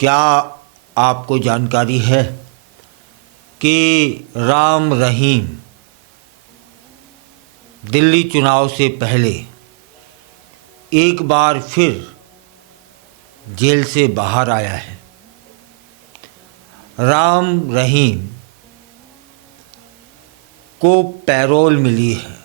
क्या आपको जानकारी है कि राम रहीम दिल्ली चुनाव से पहले एक बार फिर जेल से बाहर आया है। राम रहीम को पैरोल मिली है।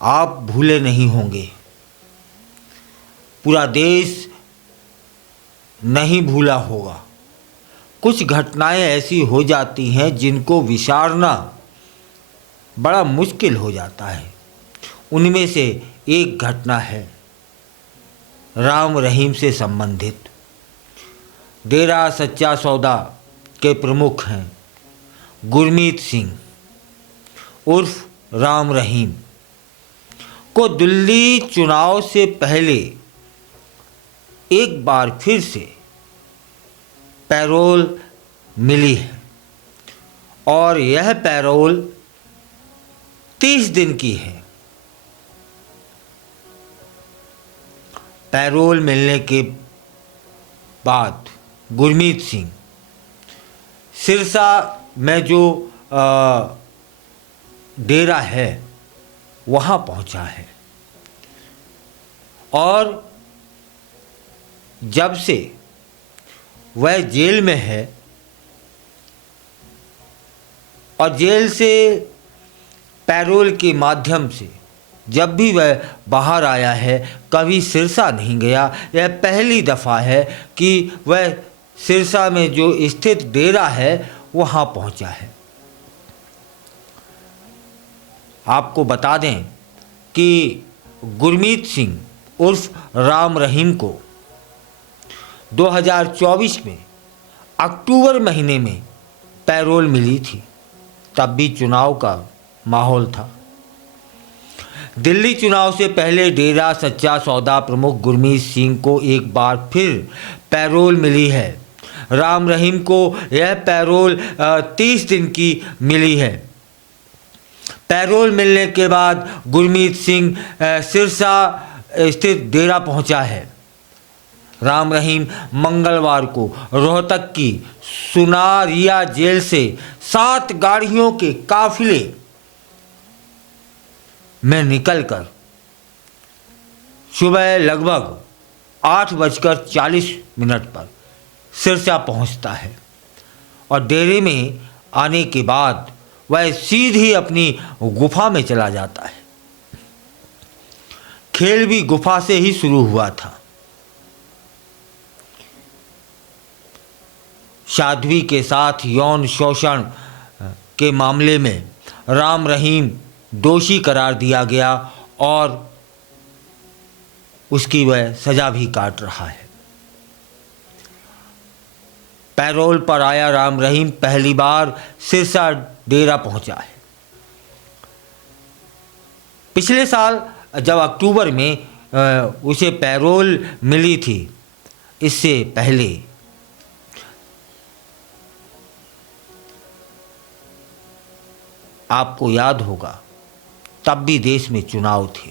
आप भूले नहीं होंगे, पूरा देश नहीं भूला होगा। कुछ घटनाएं ऐसी हो जाती हैं जिनको विचारना बड़ा मुश्किल हो जाता है। उनमें से एक घटना है राम रहीम से संबंधित। डेरा सच्चा सौदा के प्रमुख हैं गुरमीत सिंह उर्फ राम रहीम को दिल्ली चुनाव से पहले एक बार फिर से पैरोल मिली है और यह पैरोल 30 दिन की है। पैरोल मिलने के बाद गुरमीत सिंह सिरसा में जो डेरा है वहाँ पहुँचा है और जब से वह जेल में है और जेल से पैरोल के माध्यम से जब भी वह बाहर आया है कभी सिरसा नहीं गया। यह पहली दफ़ा है कि वह सिरसा में जो स्थित डेरा है वहाँ पहुँचा है। आपको बता दें कि गुरमीत सिंह उर्फ राम रहीम को 2024 में अक्टूबर महीने में पैरोल मिली थी। तब भी चुनाव का माहौल था। दिल्ली चुनाव से पहले डेरा सच्चा सौदा प्रमुख गुरमीत सिंह को एक बार फिर पैरोल मिली है। राम रहीम को यह पैरोल 30 दिन की मिली है। पैरोल मिलने के बाद गुरमीत सिंह सिरसा स्थित डेरा पहुंचा है। राम रहीम मंगलवार को रोहतक की सुनारिया जेल से 7 गाड़ियों के काफिले में निकलकर सुबह लगभग 8:40 पर सिरसा पहुंचता है और डेरे में आने के बाद वह सीधी अपनी गुफा में चला जाता है। खेल भी गुफा से ही शुरू हुआ था। साध्वी के साथ यौन शोषण के मामले में राम रहीम दोषी करार दिया गया और उसकी वह सजा भी काट रहा है। पैरोल पर आया राम रहीम पहली बार सिरसा डेरा पहुंचा है। पिछले साल जब अक्टूबर में उसे पैरोल मिली थी, इससे पहले आपको याद होगा तब भी देश में चुनाव थे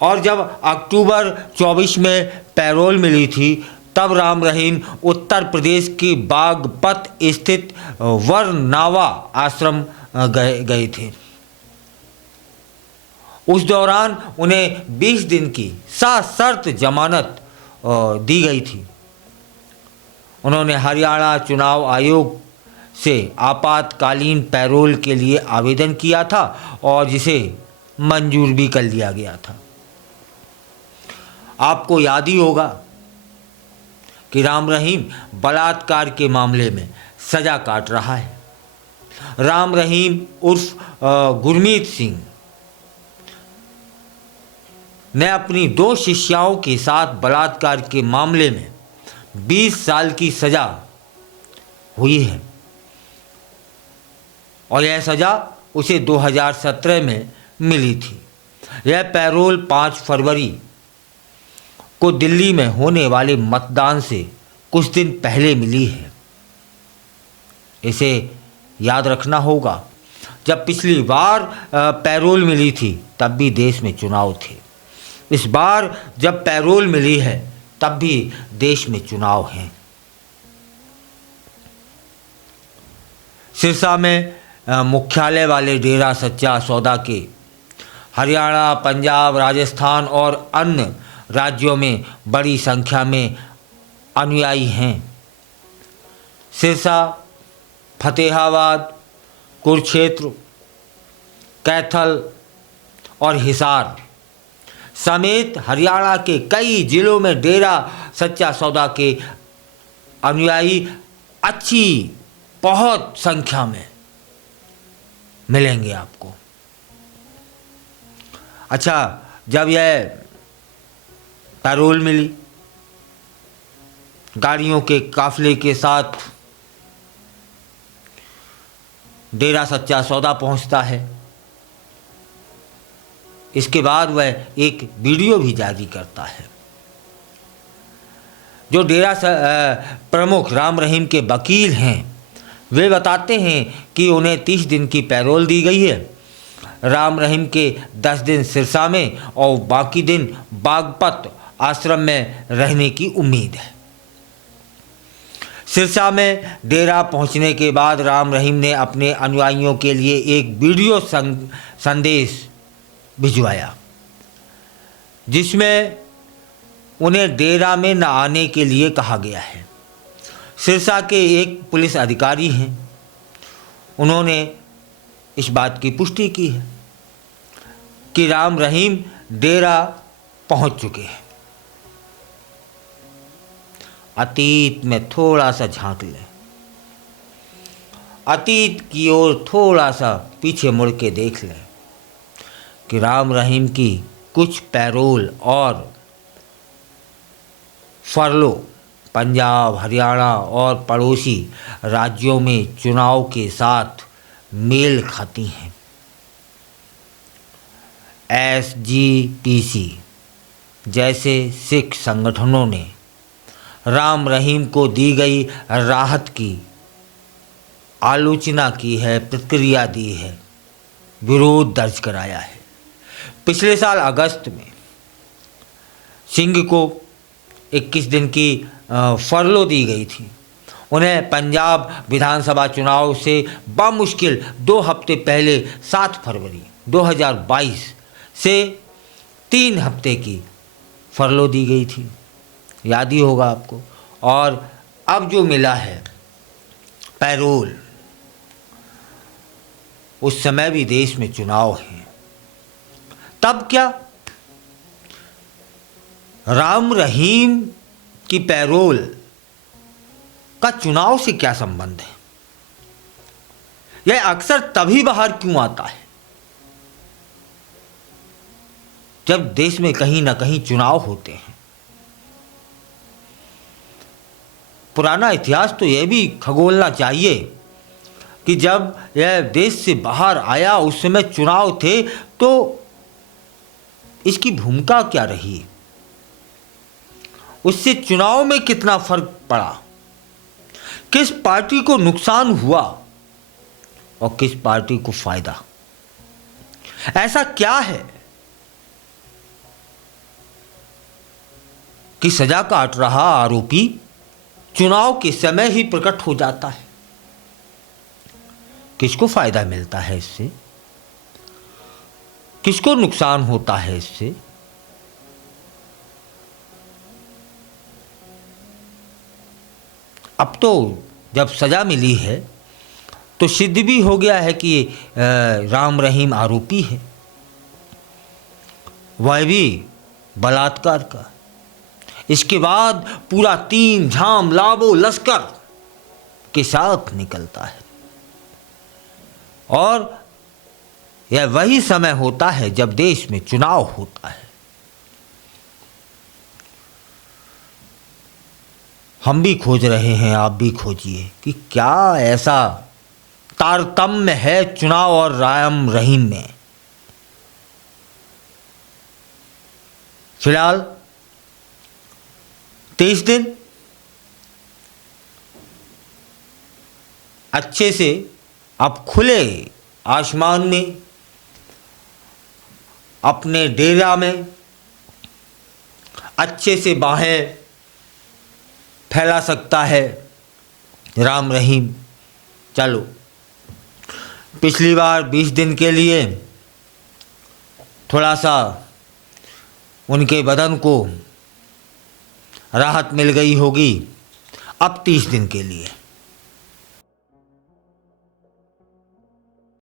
और जब अक्टूबर 24 में पैरोल मिली थी तब राम रहीम उत्तर प्रदेश के बागपत स्थित वरनावा आश्रम गए थे। उस दौरान उन्हें 20 दिन की सशर्त जमानत दी गई थी। उन्होंने हरियाणा चुनाव आयोग से आपातकालीन पैरोल के लिए आवेदन किया था और जिसे मंजूर भी कर लिया गया था। आपको याद ही होगा कि राम रहीम बलात्कार के मामले में सजा काट रहा है। राम रहीम उर्फ गुरमीत सिंह ने अपनी 2 शिष्याओं के साथ बलात्कार के मामले में 20 साल की सजा हुई है और यह सजा उसे 2017 में मिली थी। यह पैरोल 5 फरवरी को दिल्ली में होने वाले मतदान से कुछ दिन पहले मिली है। इसे याद रखना होगा, जब पिछली बार पैरोल मिली थी तब भी देश में चुनाव थे। इस बार जब पैरोल मिली है तब भी देश में चुनाव हैं। सिरसा में मुख्यालय वाले डेरा सच्चा सौदा के हरियाणा, पंजाब, राजस्थान और अन्य राज्यों में बड़ी संख्या में अनुयायी हैं। सिरसा, फतेहाबाद, कुरुक्षेत्र, कैथल और हिसार समेत हरियाणा के कई जिलों में डेरा सच्चा सौदा के अनुयायी अच्छी बहुत संख्या में मिलेंगे आपको। अच्छा, जब यह पैरोल मिली, गाड़ियों के काफिले के साथ डेरा सच्चा सौदा पहुंचता है। इसके बाद वह एक वीडियो भी जारी करता है। जो डेरा प्रमुख राम रहीम के वकील हैं, वे बताते हैं कि उन्हें 30 दिन की पैरोल दी गई है। राम रहीम के 10 दिन सिरसा में और बाकी दिन बागपत आश्रम में रहने की उम्मीद है। सिरसा में डेरा पहुंचने के बाद राम रहीम ने अपने अनुयायियों के लिए एक वीडियो संदेश भिजवाया, जिसमें उन्हें डेरा में न आने के लिए कहा गया है। सिरसा के एक पुलिस अधिकारी हैं, उन्होंने इस बात की पुष्टि की है कि राम रहीम डेरा पहुंच चुके हैं। अतीत में थोड़ा सा झांक लें, अतीत की ओर थोड़ा सा पीछे मुड़ के देख लें कि राम रहीम की कुछ पैरोल और फरलो पंजाब, हरियाणा और पड़ोसी राज्यों में चुनाव के साथ मेल खाती हैं। SGPC जैसे सिख संगठनों ने राम रहीम को दी गई राहत की आलोचना की है, प्रतिक्रिया दी है, विरोध दर्ज कराया है। पिछले साल अगस्त में सिंह को 21 दिन की फरलो दी गई थी। उन्हें पंजाब विधानसभा चुनाव से बामुश्किल 2 हफ्ते पहले 7 फरवरी 2022 से 3 हफ्ते की फरलो दी गई थी, याद ही होगा आपको। और अब जो मिला है पैरोल, उस समय भी देश में चुनाव हैं। तब क्या राम रहीम की पैरोल का चुनाव से क्या संबंध है? यह अक्सर तभी बाहर क्यों आता है जब देश में कहीं ना कहीं चुनाव होते हैं। पुराना इतिहास तो यह भी खगोलना चाहिए कि जब यह देश से बाहर आया उस समय चुनाव थे, तो इसकी भूमिका क्या रही, उससे चुनाव में कितना फर्क पड़ा, किस पार्टी को नुकसान हुआ और किस पार्टी को फायदा। ऐसा क्या है कि सजा काट रहा आरोपी चुनाव के समय ही प्रकट हो जाता है? किसको फायदा मिलता है इससे, किसको नुकसान होता है इससे? अब तो जब सजा मिली है तो सिद्ध भी हो गया है कि राम रहीम आरोपी है, वह भी बलात्कार का। इसके बाद पूरा 3 झाम लाबो लश्कर के साथ निकलता है। और यह वही समय होता है जब देश में चुनाव होता है। हम भी खोज रहे हैं, आप भी खोजिए कि क्या ऐसा तारतम्य है चुनाव और राम रहीम में। फिलहाल 23 दिन अच्छे से आप खुले आसमान में अपने डेरा में अच्छे से बाहें फैला सकता है राम रहीम। चलो, पिछली बार 20 दिन के लिए थोड़ा सा उनके बदन को राहत मिल गई होगी, अब 30 दिन के लिए